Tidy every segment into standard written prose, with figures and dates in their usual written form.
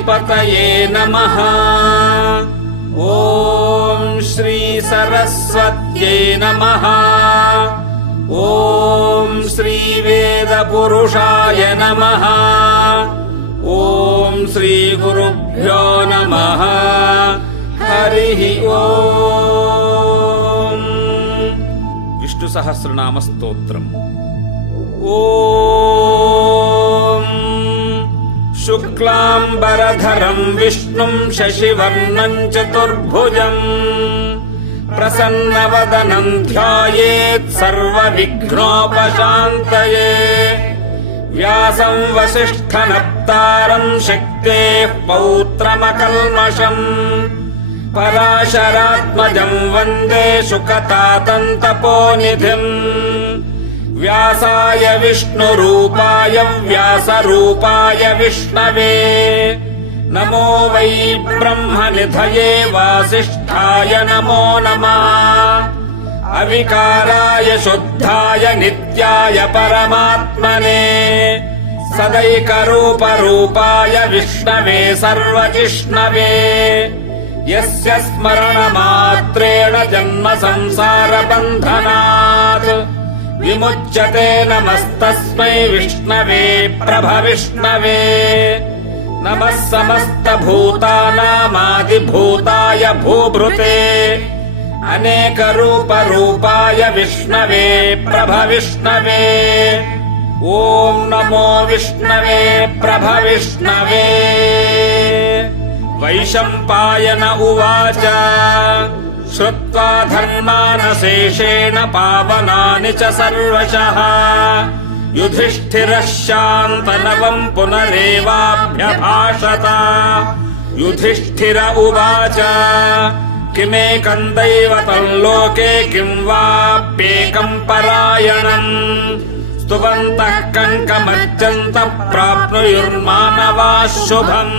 गणपतये नमः। ॐ श्री सरस्वत्यै नमः। ॐ श्री वेदपुरुषाय नमः। ॐ श्री गुरुभ्यो नमः। हरिः ॐ। विष्णु सहस्रनाम स्तोत्रम्। ॐ शुक्लाम्बरधरं विष्णुं शशिवर्णं चतुर्भुजम् प्रसन्नवदनं ध्यायेत् सर्वविघ्नोपशान्तये। व्यासं वसिष्ठनप्तारं शक्तेः पौत्रमकल्मषम् पराशरात्मजं वन्दे शुकतातन्तपोनिधिम्। व्यासाय विष्णुरूपाय व्यासरूपाय विष्णवे नमो वै ब्रह्मनिधये वासिष्ठाय नमो नमः। अविकाराय शुद्धाय नित्याय परमात्मने सदैकरूपरूपाय विष्णवे सर्वजिष्णवे। यस्य स्मरणमात्रेण जन्म संसारबन्धनात् विमुच्यते नमस्तस्मै विष्णवे प्रभविष्णवे। नमः समस्तभूतानामादिभूताय भूभृते अनेकरूपरूपाय विष्णवे प्रभविष्णवे। ॐ नमो विष्णवे प्रभविष्णवे। वैशम्पायन उवाच श्रुत्वा धर्मानशेषेण पावनानि च सर्वशः युधिष्ठिरः शान्तनवम् पुनरेवाभ्यभाषत। युधिष्ठिर उवाच किमेकम् दैवतं लोके किं वाप्येकम् परायणम् स्तुवन्तः कङ्कमज्जन्तः प्राप्नुयुर्मानवाः शुभम्।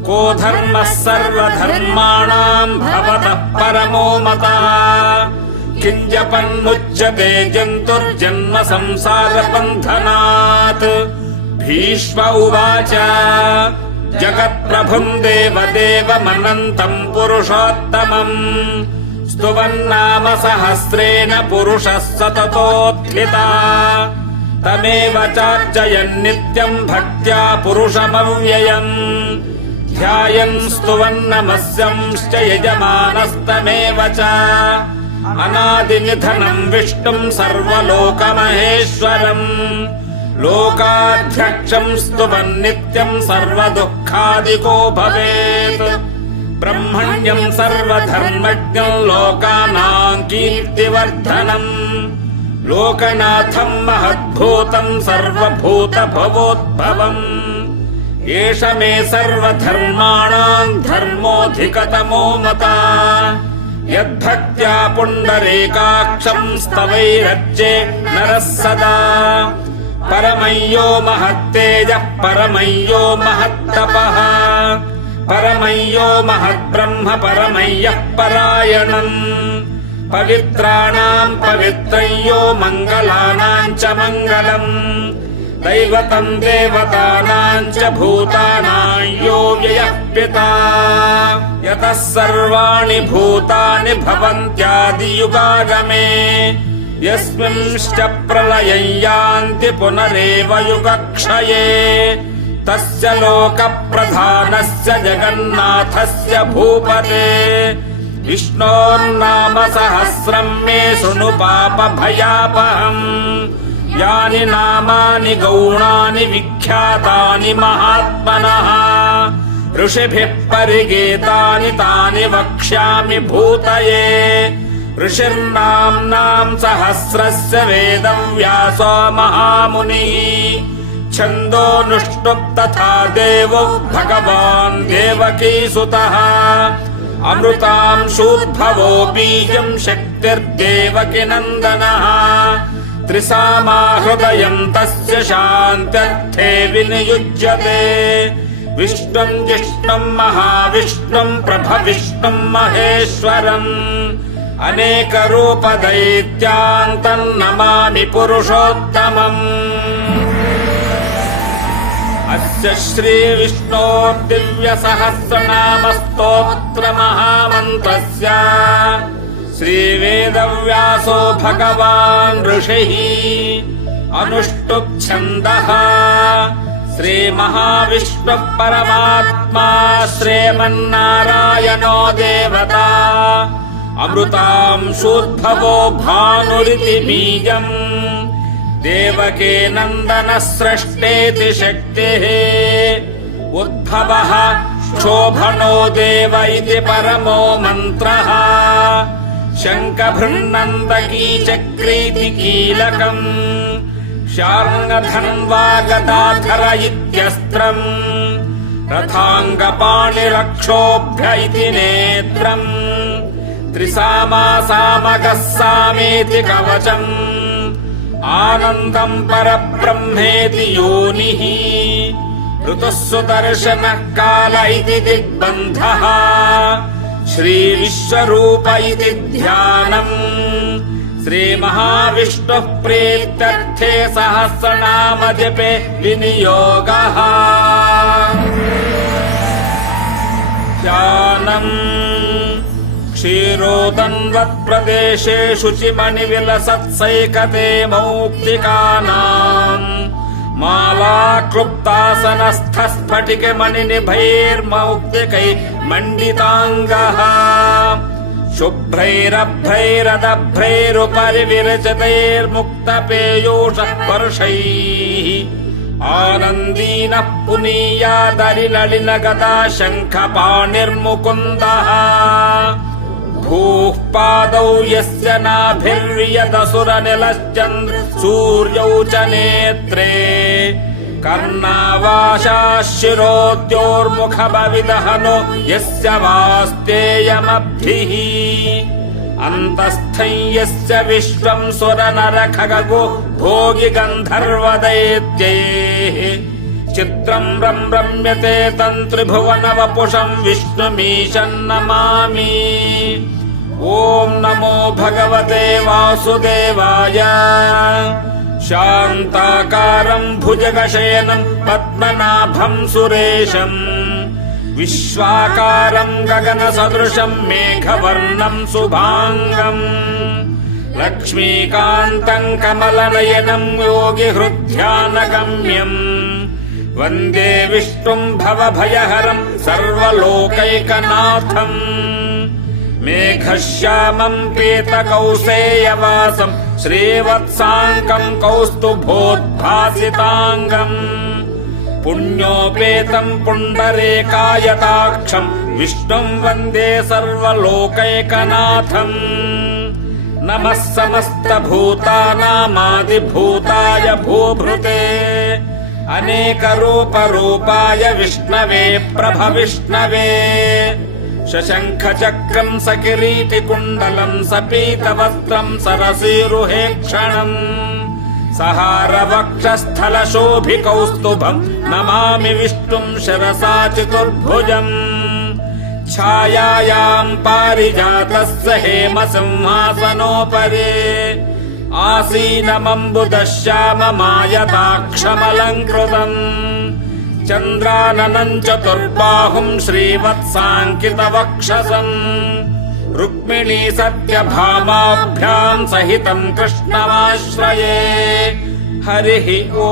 को धर्मः सर्वधर्माणां भवतः परमो मतः किञ्जपन्मुच्यते जन्तुर्जन्म संसारबन्धनात्। भीष्म उवाच जगत्प्रभुं देवदेवमनन्तं पुरुषोत्तमम् स्तुवन्नाम सहस्रेण पुरुषः सततोत्थितः। तमेव चार्चयन् नित्यं भक्त्या पुरुषमव्ययम् ध्यायन् स्तुवन्नमस्यंश्च यजमानस्तमेव च। अनादिनिधनं विष्णुं सर्वलोकमहेश्वरम् लोकाध्यक्षं स्तुवन् नित्यं सर्वदुःखादिको भवेत्। ब्रह्मण्यं सर्वधर्मज्ञं लोकानां कीर्तिवर्धनम् लोकनाथं महद्भूतं सर्वभूतभवोद्भवम्। एष मे सर्वधर्माणां धर्मोऽधिकतमो मतः यद्भक्त्या पुण्डरीकाक्षं स्तवैरज्ये नरः सदा। परमय्यो महत्तेजः परमय्यो महत्तपः परमय्यो महद्ब्रह्म परमय्यः परायणम्। पवित्राणां पवित्रय्यो मङ्गलानां च मङ्गलम् दैवतं देवतानां च भूतानां यो व्ययः पिता। यतः सर्वाणि भूतानि भवन्त्यादियुगागमे यस्मिंश्च प्रलयं यान्ति पुनरेव युगक्षये। तस्य लोकप्रधानस्य जगन्नाथस्य भूपते विष्णोर्नाम सहस्रं मे शृणु पापभयापहम्। यानि नामानि गौणानि विख्यातानि महात्मनः ऋषिभिः परिगीतानि तानि वक्ष्यामि भूतये। ऋषिर्नाम्नां सहस्रस्य वेदव्यासो महामुनिः छन्दोनुष्टुप् तथा देवो भगवान् देवकीसुतः। अमृतांशूद्भवो बीजं शक्तिर्देवकीनन्दनः त्रिसामा हृदयं तस्य शान्त्यर्थे विनियुज्यते। विष्णुं जिष्णुं महाविष्णुं प्रभविष्णुं महेश्वरम् अनेकरूपदैत्यान्तं नमामि पुरुषोत्तमम्। अस्य श्रीविष्णोर्दिव्यसहस्रनामस्तोत्रमहामन्त्रस्य श्रीवेदव्यासो भगवान् ऋषिः अनुष्टुप् छन्दः श्रीमहाविष्णुः परमात्मा श्रीमन्नारायणो देवता अमृतांशोद्भवो भानुरिति बीजम् देवके नन्दनस्रष्टेति शक्तिः उद्भवः शोभनो देव इति परमो मन्त्रः शङ्खभृन्नन्दकी चक्रीति कीलकम् शार्ङ्गधन्वा गदाधर इत्यस्त्रम् रथाङ्गपाणिरक्षोभ्य इति नेत्रम् त्रिसामा सामगः सामेति कवचम् आनन्दम् परब्रह्मेति योनिः ऋतुः सुदर्शनः काल इति दिग्बन्धः श्रीविश्वरूप इति ध्यानम् श्रीमहाविष्णुः प्रीत्यर्थे सहस्रनाम जपे विनियोगः ध्यानम् क्षीरोदन्वत्प्रदेशे शुचिमणिविलसत्सैकते मौक्तिकानाम् मालाक्लुप्तासनस्थस्फटिकमणिनिभैर्मौक्तिकै मण्डिताङ्गः शुभ्रैरभ्रैरदभ्रैरुपरि विरचितैर्मुक्तपेयूषः वर्षैः आनन्दीनः पुनीयादरिललिनगदा शङ्खपाणिर्मुकुन्दः भूः पादौ यस्य नाभिर्यदसुरनिलश्चन्द्र सूर्यौ च नेत्रे कर्णावाशाः शिरोद्योर्मुखभविदहनो यस्य वास्तेयमब्धिः अन्तस्थं यस्य विश्वं सुरनरखगो भोगि गन्धर्वदैत्यैः चित्रम् रम्यते तन्त्रिभुवनवपुषम् विष्णुमीशम् नमामि। ॐ नमो भगवते वासुदेवाय। शान्ताकारम् भुजगशयनम् पद्मनाभम् सुरेशम् विश्वाकारम् गगनसदृशम् मेघवर्णम् शुभाङ्गम् लक्ष्मीकान्तम् कमलनयनम् योगिहृद्ध्यानगम्यम् वन्दे विष्णुम् भवभयहरम् सर्वलोकैकनाथम् मेघश्यामम् पीतकौसेयवासम् श्रीवत्साङ्कम् कौस्तुभोद्भासिताङ्गम् पुण्योपेतम् पुण्डरीकायताक्षम् विष्णुम् वन्दे सर्वलोकैकनाथम् नमः समस्तभूतानामादिभूताय भूभृते अनेकरूपरूपाय विष्णवे प्रभविष्णवे शशङ्खचक्रम् सकिरीटिकुण्डलम् सपीतवस्त्रम् सरसीरुहेक्षणम् सहारवक्षस्थलशोभिकौस्तुभम् नमामि विष्णुम् शिरसा चतुर्भुजम् छायायाम् पारिजातस्य हेमसिंहासनोपरि आसीनमम्बुदश्याममायताक्षमलङ्कृतम् चन्द्राननम् चतुर्बाहुम् श्रीवत्साङ्कितवक्षसम् रुक्मिणी सत्यभामाभ्याम् सहितम् कृष्णमाश्रये। हरिः ॐ।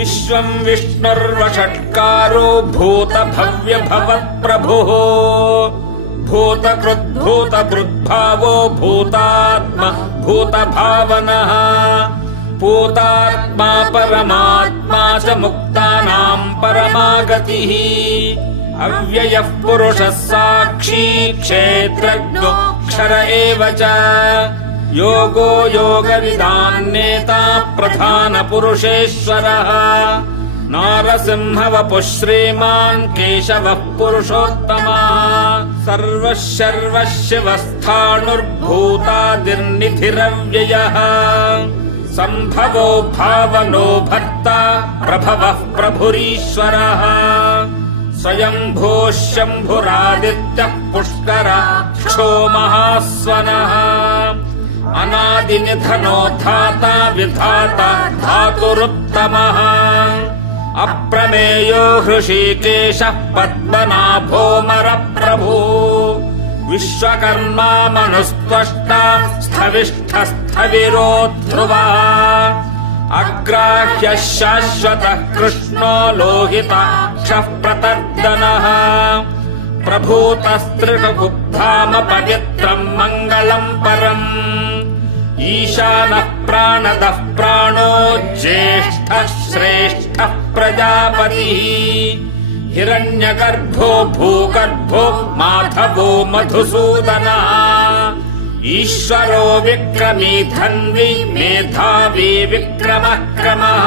विश्वम् विष्णुर्वषट्कारो भूतभव्यभवत्प्रभुः भूतकृद्भूतभृद्भावो भूतात्मा भूतभावनः भूतात्मा परमात्मा च मुक्तानाम् परमागतिः अव्ययः पुरुषः साक्षी क्षेत्रज्ञोऽक्षर एव च योगो योगविदाम् नेता प्रधानपुरुषेश्वरः नारसिंहवपुः श्रीमान् केशवः पुरुषोत्तमः सर्वः शर्वः शिवस्थाणुर्भूतादिर्निधिरव्ययः सम्भवो भावनो भर्ता प्रभवः प्रभुरीश्वरः स्वयम्भूः शम्भुरादित्यः पुष्कराक्षो महास्वनः अनादिनिधनोद्धाता विधाता धातुरुत्तमः अप्रमेयो हृषीकेशः पद्मनाभोऽमरप्रभु विश्वकर्मा मनुस्त्वष्टा स्थविष्ठस्थविरो ध्रुवः अग्राह्यः शाश्वतः कृष्णो लोहिताक्षः प्रतर्दनः प्रभूतस्त्रिषुधाम पवित्रम् मङ्गलम् परम् ईशानः प्राणदः प्राणो ज्येष्ठः श्रेष्ठः प्रजापतिः हिरण्यगर्भो भूगर्भो माधवो मधुसूदनः ईश्वरो विक्रमी धन्वी मेधावी विक्रमः क्रमः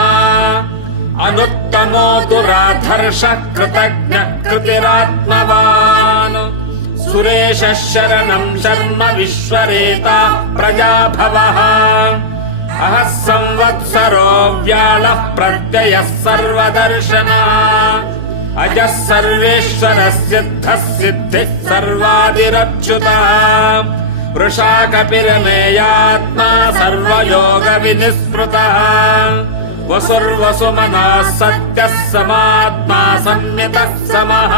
अनुत्तमो दुराधर्षः कृतज्ञः कृतिरात्मवान् सुरेशः शरणम् शर्म विश्वरेता प्रजाभवः अहः संवत्सरो व्याळः प्रत्ययः सर्वदर्शनः अजः सर्वेश्वरः सिद्धः सिद्धिः सर्वादिरच्युतः वृषाकपिरमेयात्मा सर्वयोगविनिस्मृतः वसुर्वसुमनः सत्यः समात्मा संयतः समः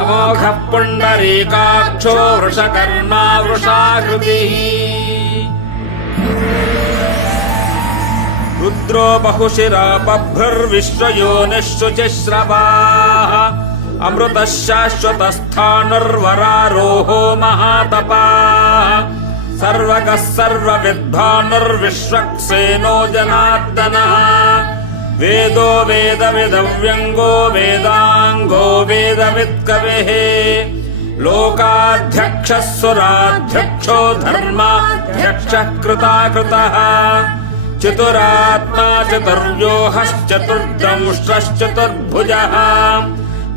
अमोघः पुण्डरीकाक्षो वृषकर्मा वृषाकृतिः रुद्रो बहुशिरा बभ्रुर्विश्वयोनिः शुचिश्रवाः अमृतः शाश्वतस्थाणुर्वरारोहो महातपाः सर्वगः सर्वविद्भानुर्विश्वक्सेनो जनार्दनः वेदो वेदविदव्यङ्गो वेदाङ्गो वेदवित्कविः लोकाध्यक्षः सुराध्यक्षो धर्माध्यक्षः कृताकृतः चतुरात्मा चतुर्व्यूहश्चतुर्दंष्ट्रश्चतुर्भुजः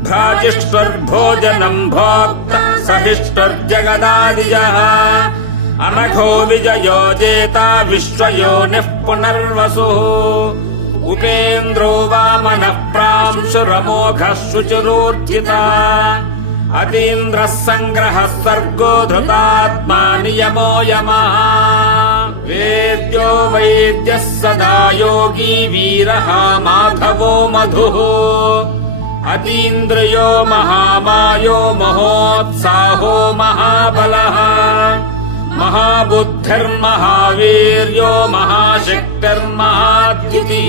भ्राजिष्ठुर्भोजनम् भोक्ता सहिष्ठुर्जगदादिजः अनघो विजयो जेता विश्वयोनिः पुनर्वसुः उपेन्द्रो वामनः प्रांशुरमोघः शुचिरोर्जिता अतीन्द्रः सङ्ग्रहः सर्गो धृतात्मा नियमो यमः वेद्यो वैद्यः सदा योगी वीरः माधवो मधुः अतीन्द्रियो महामायो महोत्साहो महाबलः महाबुद्धिर्महावीर्यो महाशक्तिर्महाद्युतिः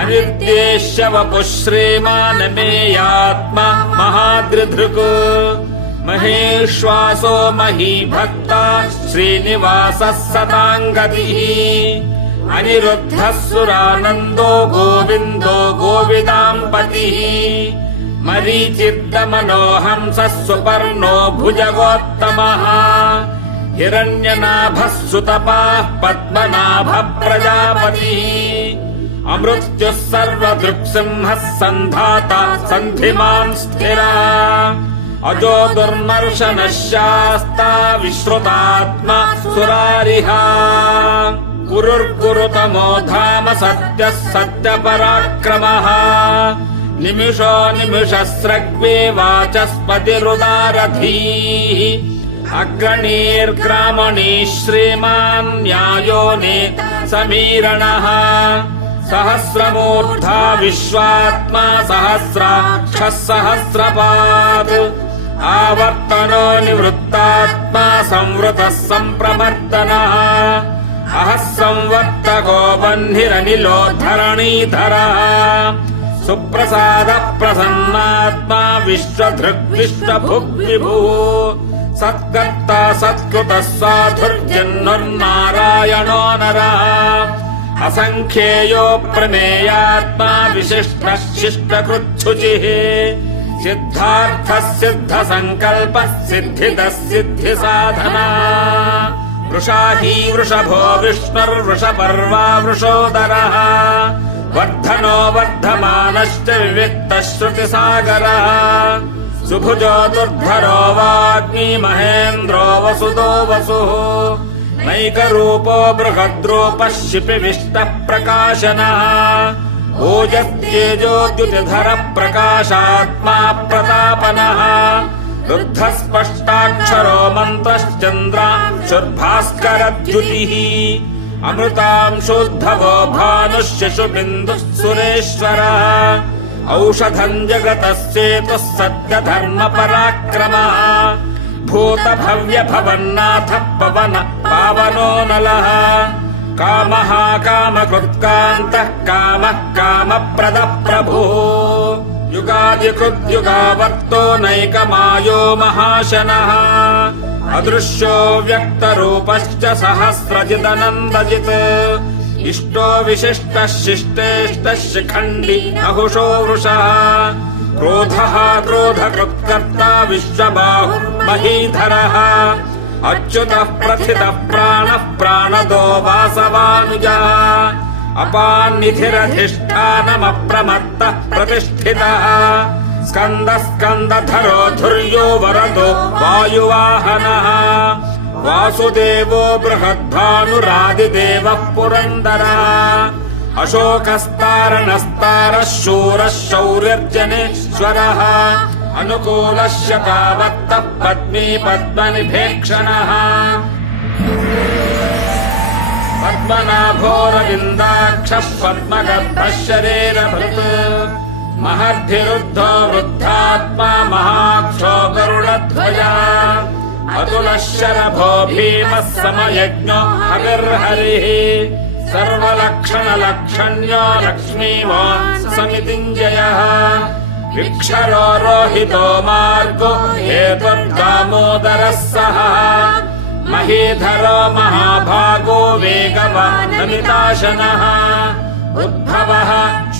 अनिर्देश्य वपुः श्रीमानमेयात्मा महादृधृक् महेश्वासो महीभक्ता श्रीनिवासः सताङ्गतिः अनिरुद्धः सुरानन्दो गोविन्दो गोविदाम्पतिः मरीचिर्दमनो हंसः सुपर्णो भुजगोत्तमः हिरण्यनाभः सुतपाः पद्मनाभः प्रजापतिः अमृत्युः सर्वदृक्सिंहः सन्धाता सन्धिमान् स्थिरः अजो दुर्मर्शनः शास्ता विश्रुतात्मा सुरारिः गुरुर्गुरुतमो धाम सत्यः सत्यपराक्रमः निमिषो निमिषस्रग्वे वाचस्पतिरुदारधीः अग्रणीर्ग्रामणी श्रीमान् न्यायो नेता समीरणः सहस्रमूर्धा विश्वात्मा सहस्राक्षः सहस्रपात् आवर्तनो निवृत्तात्मा संवृतः सम्प्रवर्तनः अहः संवर्तको बह्निरनिलो धरणीधरः सुप्रसादः प्रसन्नात्मा विश्वधृग्विश्वभुग्विभुः सत्कर्ता सत्कृतः साधुर्जन्नुर्नारायणो नरः असङ्ख्येयो प्रमेयात्मा विशिष्टः शिष्टकृच्छुचिः सिद्धार्थः सिद्धसङ्कल्पः सिद्धिदः सिद्धिसाधनः वृषाही वृषभो विष्णुर्वृषपर्वा वृषोदरः वर्धनो वर्धमानश्च विविक्तः श्रुतिसागरः सुभुजो दुर्धरो वाग्मी महेन्द्रो वसुदो वसुः नैकरूपो बृहद्रूपः शिपिविष्टः प्रकाशनः ओजस्तेजोद्युतिधरः प्रकाशात्मा प्रतापनः रुद्धस्पष्टाक्षरो मन्त्रश्चन्द्रांशुर्भास्करद्युतिः अमृतांशोद्धवो भानुः शिशुबिन्दुः सुरेश्वरः औषधम् जगतस्येतुः सत्यधर्मपराक्रमः भूतभव्यभवन्नाथः पवन पावनो नलः कामः कामकृत्कान्तः कामः कामप्रदः प्रभुः युगादिकृद्युगावर्तो नैकमायो महाशनः अदृश्यो व्यक्तरूपश्च सहस्रजिदनन्दजित् इष्टो विशिष्टः शिष्टेष्टः शिखण्डी नहुषो वृषः क्रोधः क्रोधकृत्कर्ता विश्वबाहुर्महीधरः अच्युतः प्रथितः प्राणः प्राणदो वासवानुजः अपान्निधिरधिष्ठानमप्रमत्तः प्रतिष्ठितः स्कन्दः स्कन्दधरो धुर्यो वरदो वायुवाहनः वासुदेवो बृहद्भानुरादिदेवः पुरन्दरः अशोकस्तारणस्तारः शूरः शौर्यर्जनेश्वरः अनुकूलः शतावत्तः पद्मी पद्मनिभेक्षणः पद्मनाभोरविन्दाक्षः पद्मगर्भः शरीरभृत् महर्धिरुद्धो वृद्धात्मा महाक्षो गरुडध्वजः अतुलः शरभो भीमः समयज्ञो हविर्हरिः सर्वलक्षणलक्षण्यो लक्ष्मीवान् समितिञ्जयः विक्षरो रोहितो मार्गो हेतुर्दामोदरः सः महीधरो महाभागो वेगवान् नमिताशनः उद्भवः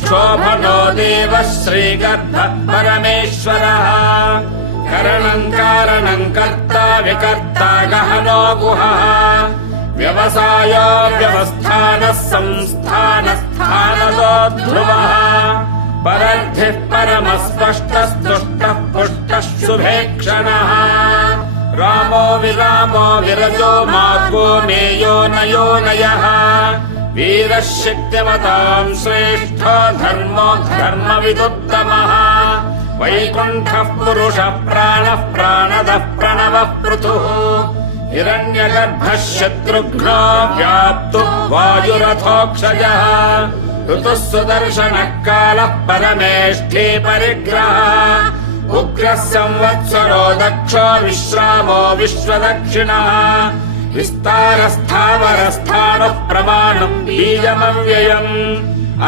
शोभनो देवः श्रीगर्भः परमेश्वरः करणम् कारणम् कर्ता विकर्ता गहनो गुहः व्यवसायो व्यवस्थानः संस्थानस्थानदो ध्रुवः परर्थिः परमस्पष्टस्तुष्टः पुष्टः शुभेक्षणः रामो विरामो विरजो मार्गो मेयो नयो नयः वीरः शक्तिमताम् श्रेष्ठो धर्मो धर्मविदुत्तमः वैकुण्ठः पुरुषः प्राणः प्राणदः प्रणवः पृथुः हिरण्यगर्भः शत्रुघ्नो व्याप्तो वायुरथोक्षजः ऋतुः सुदर्शनः कालः परमेष्ठी परिग्रहः उग्रः संवत्सरो दक्षो विश्रामो विश्वदक्षिणः विस्तारस्थावरस्थाणुः प्रमाणम् बीजमव्ययम्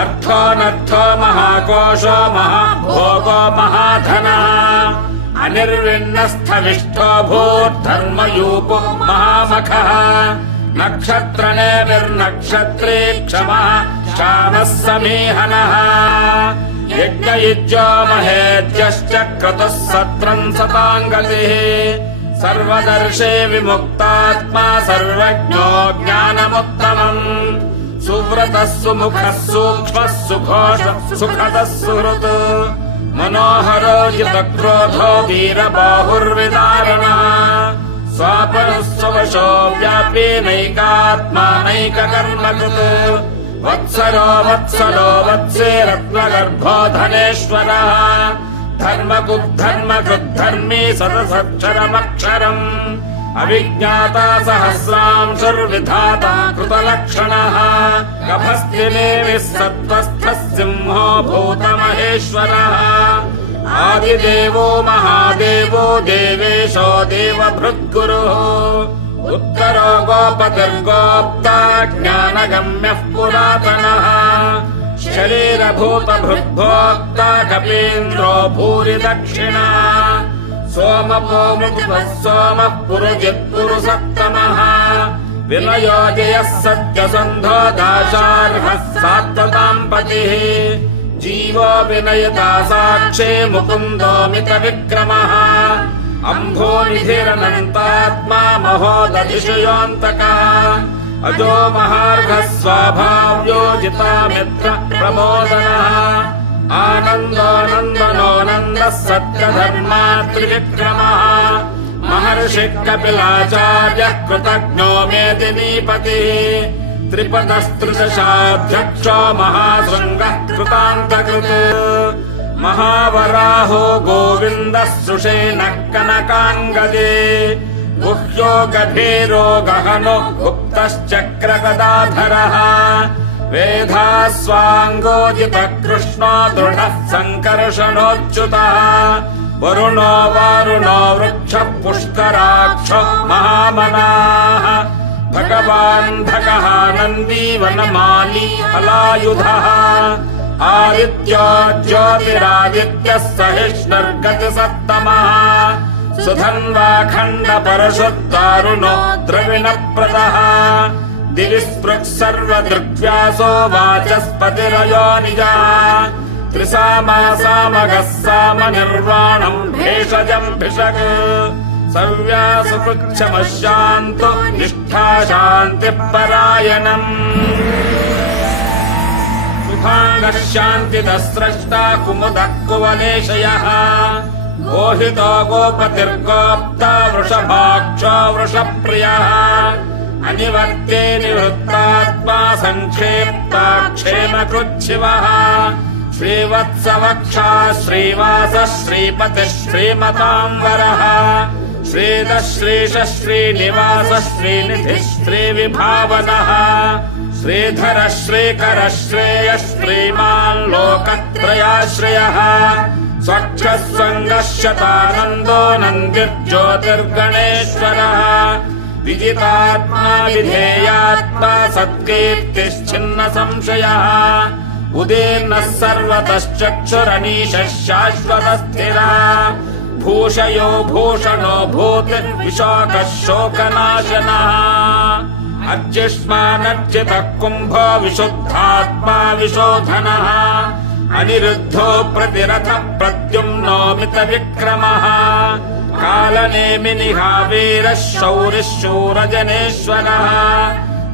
अर्थोऽनर्थो महाकोशो महाभोगो महाधनः अनिर्विण्णस्थविष्ठो भूर्धर्मयूपो महामखः नक्षत्रनेमिर्नक्षत्री क्षमः श्यामः समीहनः यज्ञयुज्यो महेज्यश्च क्रतुः सत्रम् सताङ्गतिः सर्वदर्शे विमुक्तात्मा सर्वज्ञो ज्ञानमुत्तमम् सुव्रतः सुमुखः सूक्ष्मः सुघोषः सुखदः सुहृत् मनोहरो जितक्रोधो वीरबाहुर्विदारणः स्वापनः स्ववशो व्यापी नैकात्मा नैककर्मकृत् वत्सरो वत्सलो वत्से रत्नगर्भो धनेश्वरः धर्मकृद्धर्मी सदसक्षरमक्षरम् अविज्ञाता सहस्रांशुर्विधाता कृतलक्षणः गभस्तिनेमिः सत्त्वस्थः सिंहो भूतमहेश्वरः आदिदेवो महादेवो देवेशो देवभृद्गुरुः उत्तरो गोपतिर्गोप्ता ज्ञानगम्यः पुरातनः शरीरभूतभृद्भोक्ता कपीन्द्रो भूरि दक्षिणः सोमपो मृगुपः सोमः पुरुजित्पुरुषत्तमः विनयो जयः सत्यसन्धो दाशार्हः सात्वताम् पतिः जीवो विनयता साक्षे मुकुन्दो मितविक्रमः अम्भोनिधिरनन्तात्मा महोदधिशयोऽन्तकः अजो महार्घः स्वाभाव्यो जितामित्र प्रमोदनः आनन्दो नन्दः सत्यधर्मा त्रिविक्रमः महर्षिः कपिलाचार्यः कृतज्ञो मेदिनीपतिः त्रिपदस्त्रिदशाध्यक्षो महाशृङ्गः कृतान्तकृत् महावराहो गोविन्दः सुषेणः कनकाङ्गदे गुह्यो गभीरो गहनो गुप्तश्चक्रगदाधरः वेधास्वाङ्गोदितः कृष्णो दृढः सङ्कर्षणोच्युतः वरुणो वारुणो वृक्षः पुष्कराक्षो महामनाः भगवान् भगः नन्दी वनमाली फलायुधः आदित्यो ज्योतिरादित्यः सहिष्णुर्गतिसत्तमः सुधन्वा खण्डपरशुर्दारुणो द्रविणप्रदः दिवि स्पृक् सर्वदृग्व्यासो वाचस्पतिरयो निजः त्रिसामासामगः सामनिर्वाणम् भेषजम् भिषक् सव्यासपृच्छमशान्तो निष्ठा शान्तिः परायणम् शुभाङ्गः शान्तिदः स्रष्टा कुमुदः कुवलेशयः गोहितो गोपतिर्गोप्ता वृषभाक्षो वृषप्रियः अनिवर्ते निवृत्तात्मा संक्षेप्ता क्षेमकृच्छिवः श्रीवत्सवक्षा श्रीवासः श्रीपतिः श्रीमताम्बरः श्रीधः श्रीशः श्रीनिवासः श्रीनिधिः श्रीविभावनः श्रीधरः श्रीकरः श्रेयः श्रीमान् लोकत्रयाश्रयः स्वच्छः स्वङ्गः शतानन्दो नन्दिर्ज्योतिर्गणेश्वरः विजितात्मा विधेयात्मा सत्कीर्तिश्चिन्न संशयः उदीर्णः सर्वतश्चक्षुरनीशः शाश्वतस्थिरः भूषयो भूषणो भूतिर्विशोकः शोकनाशनः अर्चिष्मानर्चितः कुम्भो विशुद्धात्मा विशोधनः अनिरुद्धो प्रतिरथः प्रद्युम्नो मितविक्रमः कालनेमिनिहावीरः शौरिः शूरजनेश्वरः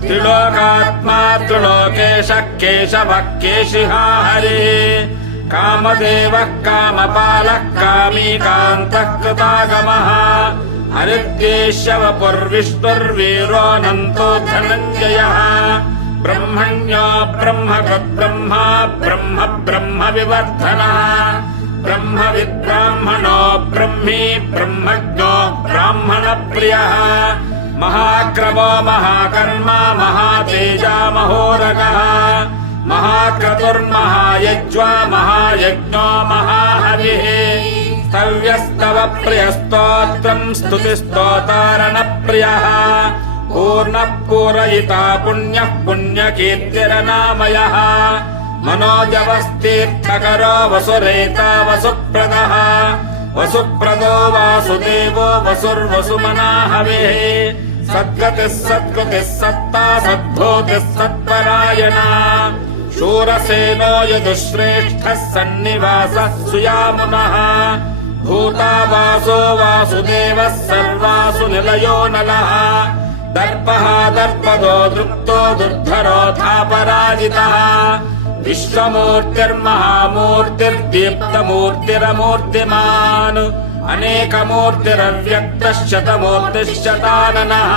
त्रिलोकात्मा त्रिलोकेशः केशवः केशिहा हरिः कामदेवः कामपालः कामीकान्तः कृतागमः हरिद्वेश्यवपुर्विष्णुर्वीरोऽनन्तो धनञ्जयः ब्रह्मण्यो ब्रह्मकृद्ब्रह्मा ब्रह्म ब्रह्म विवर्धनः ब्रह्मविद्ब्राह्मणो ब्रह्मी ब्रह्मज्ञो ब्राह्मणप्रियः महाक्रमो महाकर्मा महातेजा महोरगः महाक्रतुर्महायज्वा महायज्ञो महाहविः स्तव्यस्तव प्रियस्तोत्रम् स्तुतिस्तोतारणप्रियः पूर्णः पूरयिता पुण्यः पुण्यकीर्तिरनामयः मनोजवस्तीर्थकरो वसुरेता वसुप्रदः वसुप्रदो वासुदेवो वसुर्वसुमनाहविः सद्गतिः सत्कृतिः सत्ता सद्भूतिः सत्परायणा शूरसेनो यदुश्रेष्ठः सन्निवासः सुयामुनः भूतावासो वासुदेवः सर्वासु निलयो नलः दर्पः दर्पदो दृप्तो दुर्धरोऽथापराजितः विश्वमूर्तिर्महामूर्तिर्दीप्तमूर्तिरमूर्तिमान् अनेकमूर्तिरव्यक्तश्शतमूर्तिश्शताननः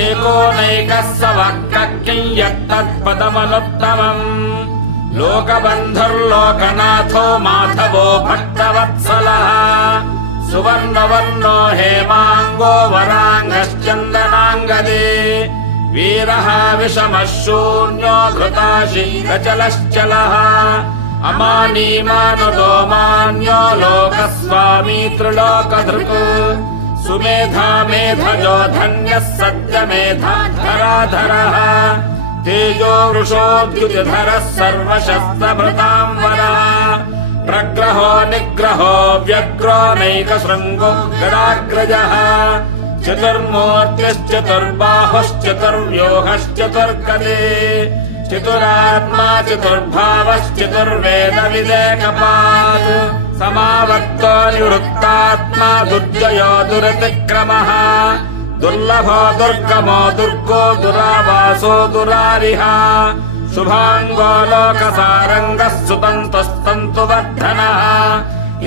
एकोनैकः सवक्कः यत्तत्पदमनुत्तमम् लोकबन्धुर्लोकनाथो माधवो भक्तवत्सलः सुवर्णवर्णो हेमाङ्गो वराङ्गश्चन्दनाङ्गदे वीरः विषमः शून्यो घृताशीलचलश्चलः अमानीमानदो मान्यो लोकस्वामी त्रिलोकधृक् सुमेधा मेधजो धन्यः सत्यमेधाधराधरः तेजो वृषोद्युतिधरः सर्वशस्त्रभृताम्बरः प्रग्रहो निग्रहो व्यग्रो नैकशृङ्गो गदाग्रजः चतुर्मूर्तिश्चतुर्बाहुश्चतुर्व्यूहश्चतुर्गदे चतुरात्मा चतुर्भावश्चतुर्वेदविदेकपात् समावर्तो निवृत्तात्मा दुर्जयो दुरतिक्रमः दुर्लभो दुर्गमो दुर्गो दुरावासो दुरारिः शुभाङ्गो लोकसारङ्गः सुतन्तुस्तन्तुवर्धनः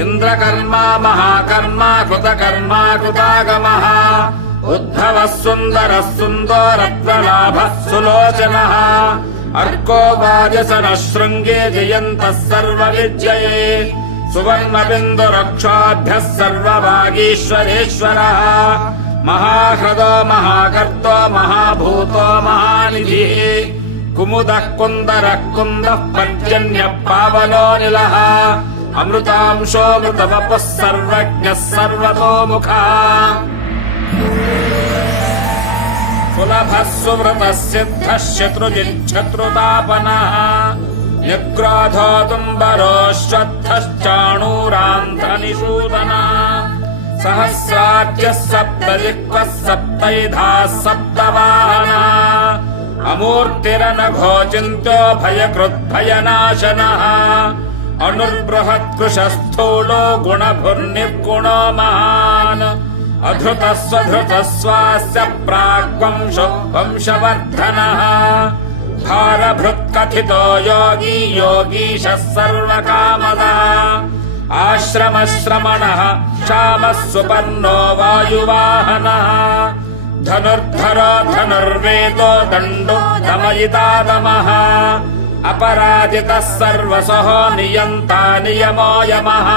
इन्द्रकर्मा महाकर्मा कृतकर्मा कृतागमः उद्धवः सुन्दरः सुन्दरत्नलाभः सुलोचनः अर्को वाजसनः शृङ्गे जयन्तः सर्वविद्यये सुवर्णबिन्दुरक्षाभ्यः सर्वभागीश्वरेश्वरः महाह्रदो महाकर्तो महाभूतो महानिधिः कुमुदः कुन्दरः कुन्दः पर्जन्यः पावनोऽनिलः अमृतांशोऽमृतवपुः सर्वज्ञः सर्वतोमुखः सुलभः सुव्रतः सिद्धः शत्रुजिच्छत्रुतापनः निग्रोधो तुम्बरोऽश्वत्थश्चाणूरान्ध्रनिषूदनः सहस्रार्यः सप्तजिह्वः सप्तैधाः सप्तवाहनः अमूर्तिरनघोचिन्त्यो भयकृद्भयनाशनः अणुर्बृहत्कृशस्थूलो गुणभुर्निर्गुणो महान् अधृतः स्वधृतः स्वास्य प्राग्वंशो वंशवर्धनः भारभृत्कथितो योगी योगीशः सर्वकामदः आश्रमश्रमणः क्षामः सुपर्णो वायुवाहनः धनुर्धरो धनुर्वेदो दण्डो दमयितादमः अपराजितः सर्वसहो नियन्ता नियमो यमः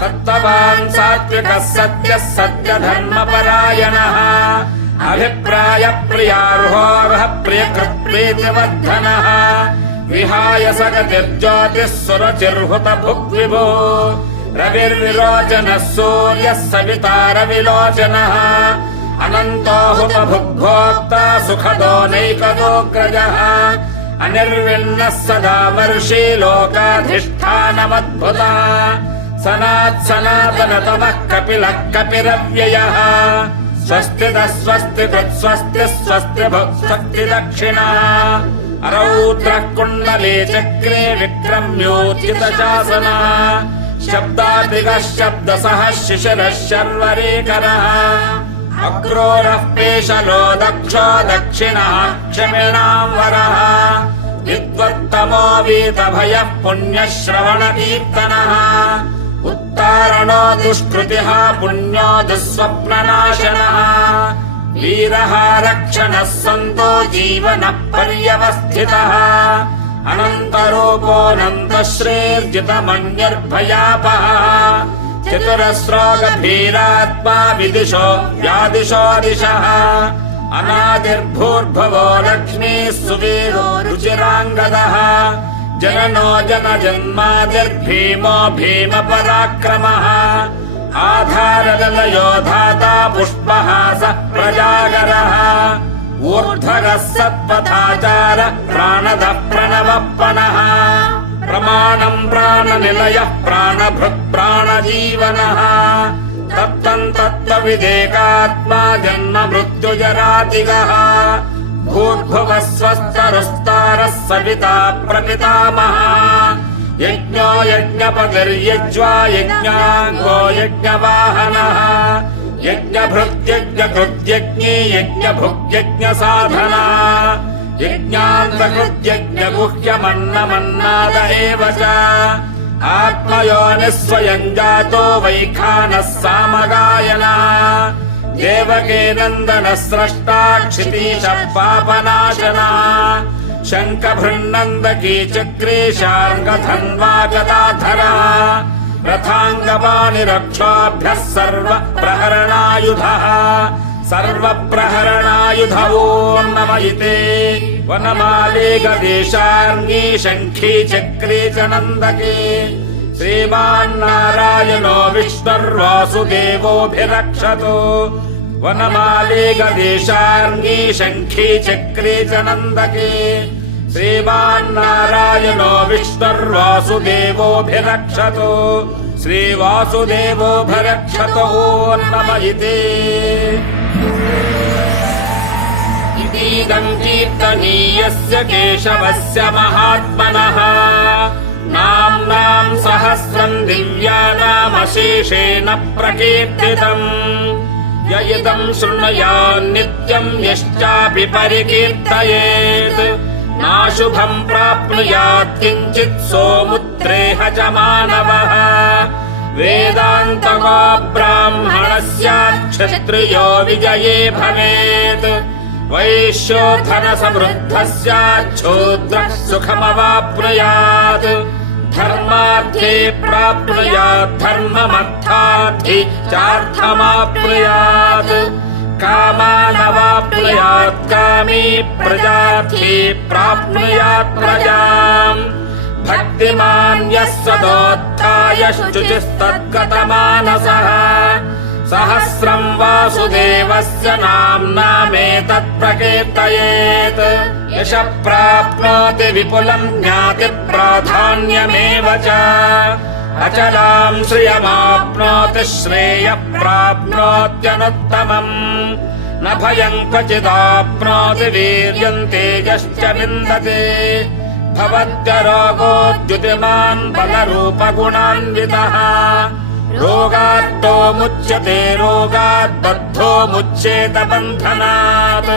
सत्त्ववान् सात्विकः सत्यः सत्यधर्मपरायणः अभिप्रायप्रियार्होर्हः प्रियकृत्प्रीतिवर्धनः विहाय सगतिर्ज्योतिः सुरचिर्हुतभुग्विभो रविर्विलोचनः सूर्यः सविता रविलोचनः अनन्तो हुतभुग्भोक्ता सुखदो नैकदोऽग्रजः अनिर्विण्णः सदा वर्षी लोकाधिष्ठानमद्भुतः सनात्सनातनतमः कपिलः कपिरव्ययः स्वस्तिदः स्वस्तिकृत् स्वस्तिः स्वस्तिभुक् स्वस्तिदक्षिणः अरौद्रः कुण्डले चक्रे विक्रम्योचितशासनः शब्दादिगः शब्दसः शिशिरः शर्वरीकरः अक्रूरः पेशलो दक्षो दक्षिणः क्षमिणाम्बरः विद्वत्तमो वीतभयः पुण्यश्रवणकीर्तनः उत्तारणो दुष्कृतिः पुण्यो दुःस्वप्ननाशनः वीरः रक्षणः सन्तो जीवनः पर्यवस्थितः अनन्तरूपोऽनन्तश्रीर्जितमन्यर्भयापः चतुरस्रोगभीरात्मा विदिशो व्यादिशो दिशः अनादिर्भूर्भवो लक्ष्मीः सुवीरो रुचिराङ्गदः जननो जनजन्मादिर्भीमो भीमपराक्रमः आधारलयो धाता पुष्पहासः प्रजागरः ऊर्ध्वगः सत्पथाचार प्राणदः प्रणवप्पनः प्रमाणम् प्राणनिलयः प्राणभृत् प्राणजीवनः तत्तम् तत्त्वविदेकात्मा जन्म मृत्युजरातिगः भूर्भुवः स्वस्तरुस्तारः सविता प्रपितामहः यज्ञो यज्ञपतिर्यज्वा यज्ञाङ्गो यज्ञवाहनः यज्ञभृत्यज्ञकृत्यज्ञे यज्ञभुग्यज्ञसाधनः यज्ञान्तकृत्यज्ञगुह्यमन्नमन्नाद एव च आत्मयोनिः स्वयम् जातो वैखानः सामगायनः देवके नन्दनः स्रष्टा क्षितीशः पापनाशनः शङ्खभृन्नन्दकी चक्रे शार्ङ्गधन्वा गदाधरः रथाङ्गपाणिरक्षोभ्यः सर्वप्रहरणायुधः सर्वप्रहरणायुधवो नमयिते वनमाले गदेशार्ङ्गी शङ्खी चक्रे च नन्दके श्रीमान्नारायणो विष्णुर्वासुदेवोऽभिरक्षतु वनमाले गदेशार्ङ्गी शङ्खी चक्रे च नन्दके श्रीमान्नारायणो विष्णुर्वासुदेवोऽभिरक्षतु श्रीवासुदेवोऽभिरक्षतु नमयिते इदं कीर्तनीयस्य केशवस्य महात्मनः नाम्नां सहस्रं दिव्यानामशेषेण प्रकीर्तितम् य इदं शृणुयात् नित्यं यश्चापि परिकीर्तयेत् नाशुभं प्राप्नुयात् किञ्चित् सोमुत्रेह च मानवः वेदान्तको ब्राह्मणः स्यात् क्षत्रियो विजये भवेत् वैश्योधन समृद्धस्याच्छूद्रः सुखमवाप्नुयात् धर्मार्थे प्राप्नुयात् धर्ममर्थार्थी चार्थमाप्नुयात् कामानवाप्नुयात् कामी प्रजार्थी प्राप्नुयात् प्रजाम् भक्तिमान् यः सदोत्थाय शुचिस्तद्गतमानसः सहस्रं वासुदेवस्य नाम्नामेतत् प्रकीर्तयेत् यशः प्राप्नोति विपुलं ज्ञातिप्राधान्यमेव च अचलां श्रियमाप्नोति श्रेयः प्राप्नोत्यनुत्तमम् न भयं क्वचिदाप्नोति वीर्यं तेजश्च विन्दते भवत्यरोगोद्युतिमान् बलरूपगुणान्वितः रोगार्तो मुच्यते रोगात् बद्धो मुच्येत बन्धनात्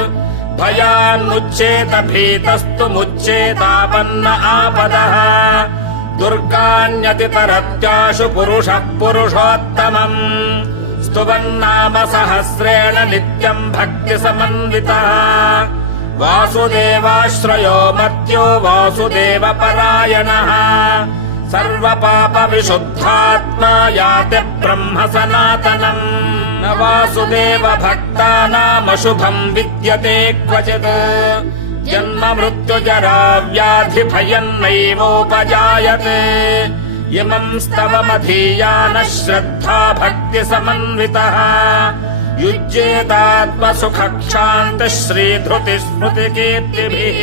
भयान्मुच्येत भीतस्तु मुच्येतापन्न आपदः दुर्गान्यतितरत्याशु पुरुषः पुरुषोत्तमम् स्तुवन्नाम सहस्रेण नित्यम् भक्तिसमन्वितः वासुदेवाश्रयो मर्त्यो वासुदेवपरायणः सर्वपापविशुद्धात्मा याति ब्रह्म सनातनम् न वासुदेव भक्तानामशुभम् विद्यते क्वचित् जन्म मृत्युजरा व्याधि भयम् नैवोपजायते इमम् स्तवमधीयानः श्रद्धा भक्तिसमन्वितः युज्येतात्मसुखक्षान्तिः श्रीधृतिस्मृतिकीर्तिभिः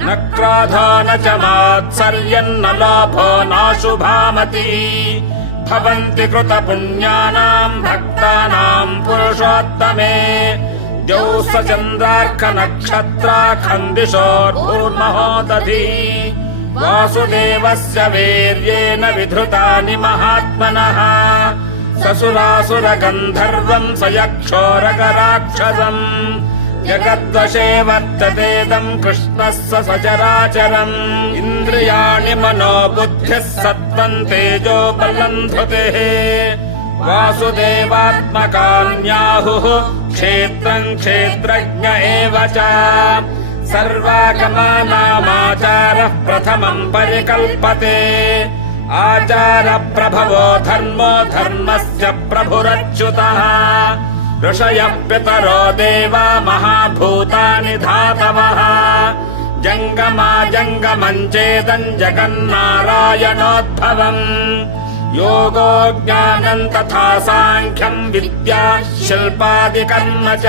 न क्रोधो न च मात्सर्यन्न लोभो नाशुभामतिः भवन्ति कृतपुण्यानाम् भक्तानाम् पुरुषोत्तमे द्यौः चन्द्रार्कनक्षत्राखन्दिशोर्भूर्महोदधिः वासुदेवस्य वीर्येण विधृतानि महात्मनः ससुरासुरगन्धर्वम् स यक्षोरगराक्षसम् जगद्वशे वर्ततेदम् कृष्णः स सचराचरम् इन्द्रियाणि मनो बुद्धिः सत्त्वम् तेजो बलम् धृतिः वासुदेवात्मकान्याहुः क्षेत्रम् क्षेत्रज्ञ एव च सर्वागमानामाचारः प्रथमम् परिकल्पते आचारप्रभवो धर्मो धर्मस्य प्रभुरच्युतः ऋषयः पितरो देवा महाभूतानि धातवः जङ्गमा जङ्गमम् चेदम् जगन्नारायणोद्भवम् योगो ज्ञानम् तथा साङ्ख्यम् विद्या शिल्पादिकर्म च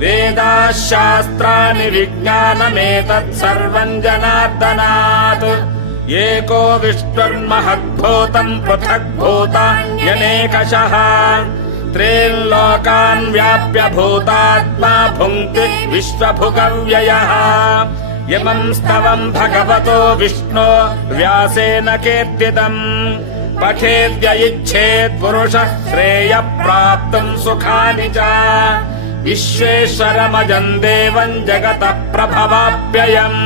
वेदाः शास्त्राणि विज्ञानमेतत् सर्वम् जनार्दनात् एको विष्णुर्महद्भूतम् पृथग्भूतान्यनेकशः त्रीन्लोकान् व्याप्य भूतात्मा भुङ्क्ति विश्वभुगव्ययः इमम् स्तवम् भगवतो विष्णो व्यासेन कीर्तितम् पठेद्य इच्छेत् पुरुषः श्रेयः प्राप्तुम् सुखानि च विश्वेश्वरमजम् देवम् जगतः प्रभवाप्ययम्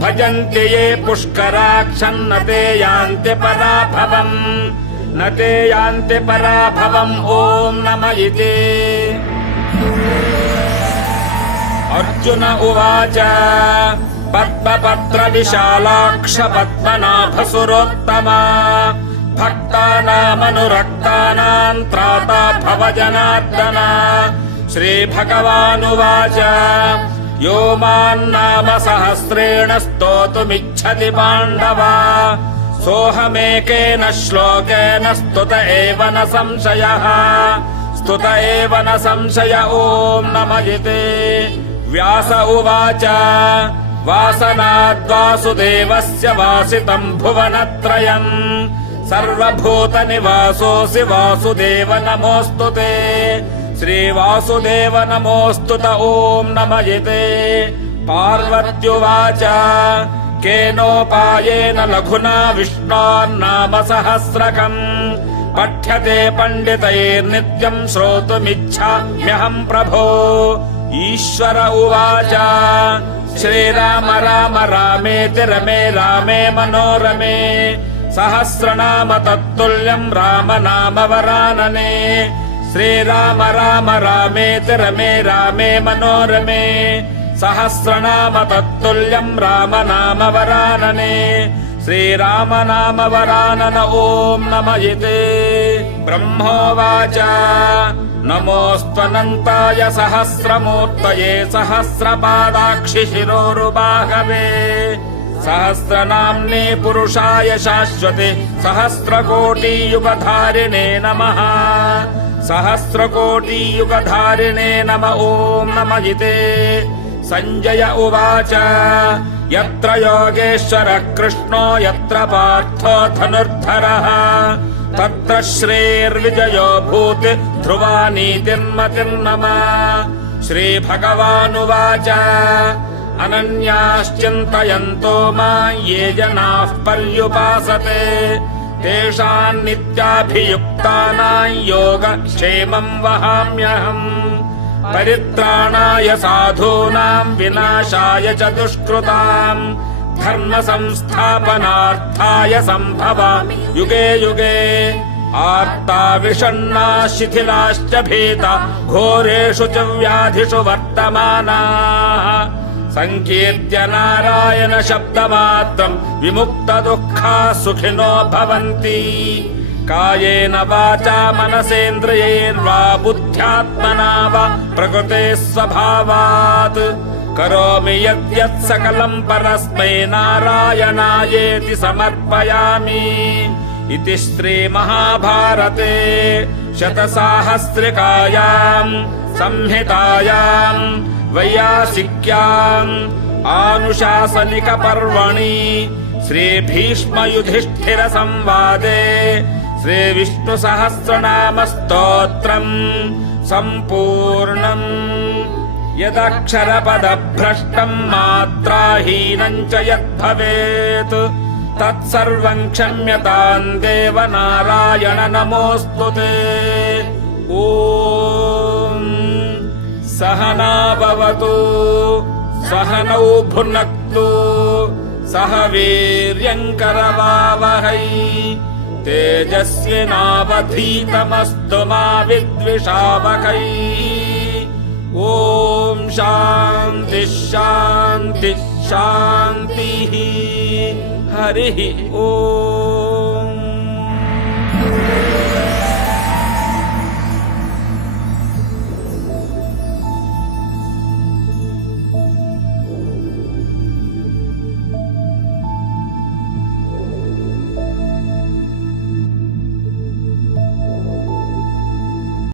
भजन्ति ये पुष्कराक्षम् न ते यान्ति पराभवम् न ते यान्ति पराभवम् ॐ नम इति अर्जुन उवाच पद्मपत्र विशालाक्ष पद्मनाभसुरोत्तमा भक्तानामनुरक्तानाम् त्राता भव जनार्दन श्रीभगवानुवाच यो मान्नाम सहस्रेण स्तोतुमिच्छति पाण्डव सोऽहमेकेन श्लोकेन स्तुत एव न संशयः स्तुत एव न संशय ॐ नम इति व्यास उवाच वासनाद्वासुदेवस्य वासितम् भुवनत्रयम् सर्वभूतनिवासोऽसि वासुदेव नमोऽस्तु ते श्रीवासुदेव नमोऽस्तु त ॐ नम इति पार्वत्युवाच केनोपायेन लघुना विष्णोर्नाम सहस्रकम् पठ्यते पण्डितैर्नित्यम् श्रोतुमिच्छाम्यहम् प्रभो ईश्वर उवाच श्रीराम राम रामेति रमे रामे मनोरमे सहस्रनाम तत्तुल्यम् राम नाम वरानने श्रीराम राम रामेति रमे रामे मनोरमे सहस्रनाम तत्तुल्यं राम नाम वरानने श्रीराम नाम वरानन ॐ नमयिते ब्रह्मोवाच नमोऽस्त्वनन्ताय सहस्रमूर्तये सहस्रपादाक्षि शिरोरुबाहवे सहस्रनाम्ने पुरुषाय शाश्वते सहस्रकोटियुगधारिणे नमः सहस्रकोटियुगधारिणे नम ॐ नमयिते संजय उवाच यत्र योगेश्वरः कृष्णो यत्र पार्थो धनुर्धरः तत्र श्रेर्विजयो भूति ध्रुवा नीतिर्मतिर्नम श्रीभगवानुवाच अनन्याश्चिन्तयन्तो मां ये जनाः पर्युपासते तेषाम् नित्याभियुक्तानां योगक्षेमं वहाम्यहम् परित्राणाय साधूनां विनाशाय च दुष्कृताम् धर्म संस्थापनार्थाय सम्भवामि युगे युगे आर्ता विषण्णा शिथिलाश्च भीता घोरेषु च व्याधिषु वर्तमानाः संकीर्त्य नारायण शब्दमात्रम् विमुक्तदुःखाः सुखिनो भवन्ति कायेन वाचा मनसेन्द्रियैर्वा बुद्ध्यात्मना वा प्रकृतेः स्वभावात् करोमि यद्यत् सकलम् परस्मै नारायणायेति समर्पयामि इति श्रीमहाभारते शतसाहस्रिकायाम् संहितायाम् वैयासिक्याम् आनुशासनिकपर्वणि श्रीभीष्मयुधिष्ठिरसंवादे श्रीविष्णुसहस्रनामस्तोत्रम् सम्पूर्णम् यदक्षरपदभ्रष्टम् मात्राहीनम् च यद्भवेत् तत्सर्वम् क्षम्यताम् देव नारायण नमोऽस्तु ते ॐ सहना भवतु सहनौ भुनक्तु सह वीर्यङ्करवावहै तेजस्विनावधीतमस्तु मा विद्विषावहै ॐ शान्ति शान्ति शान्तिः हरिः ॐ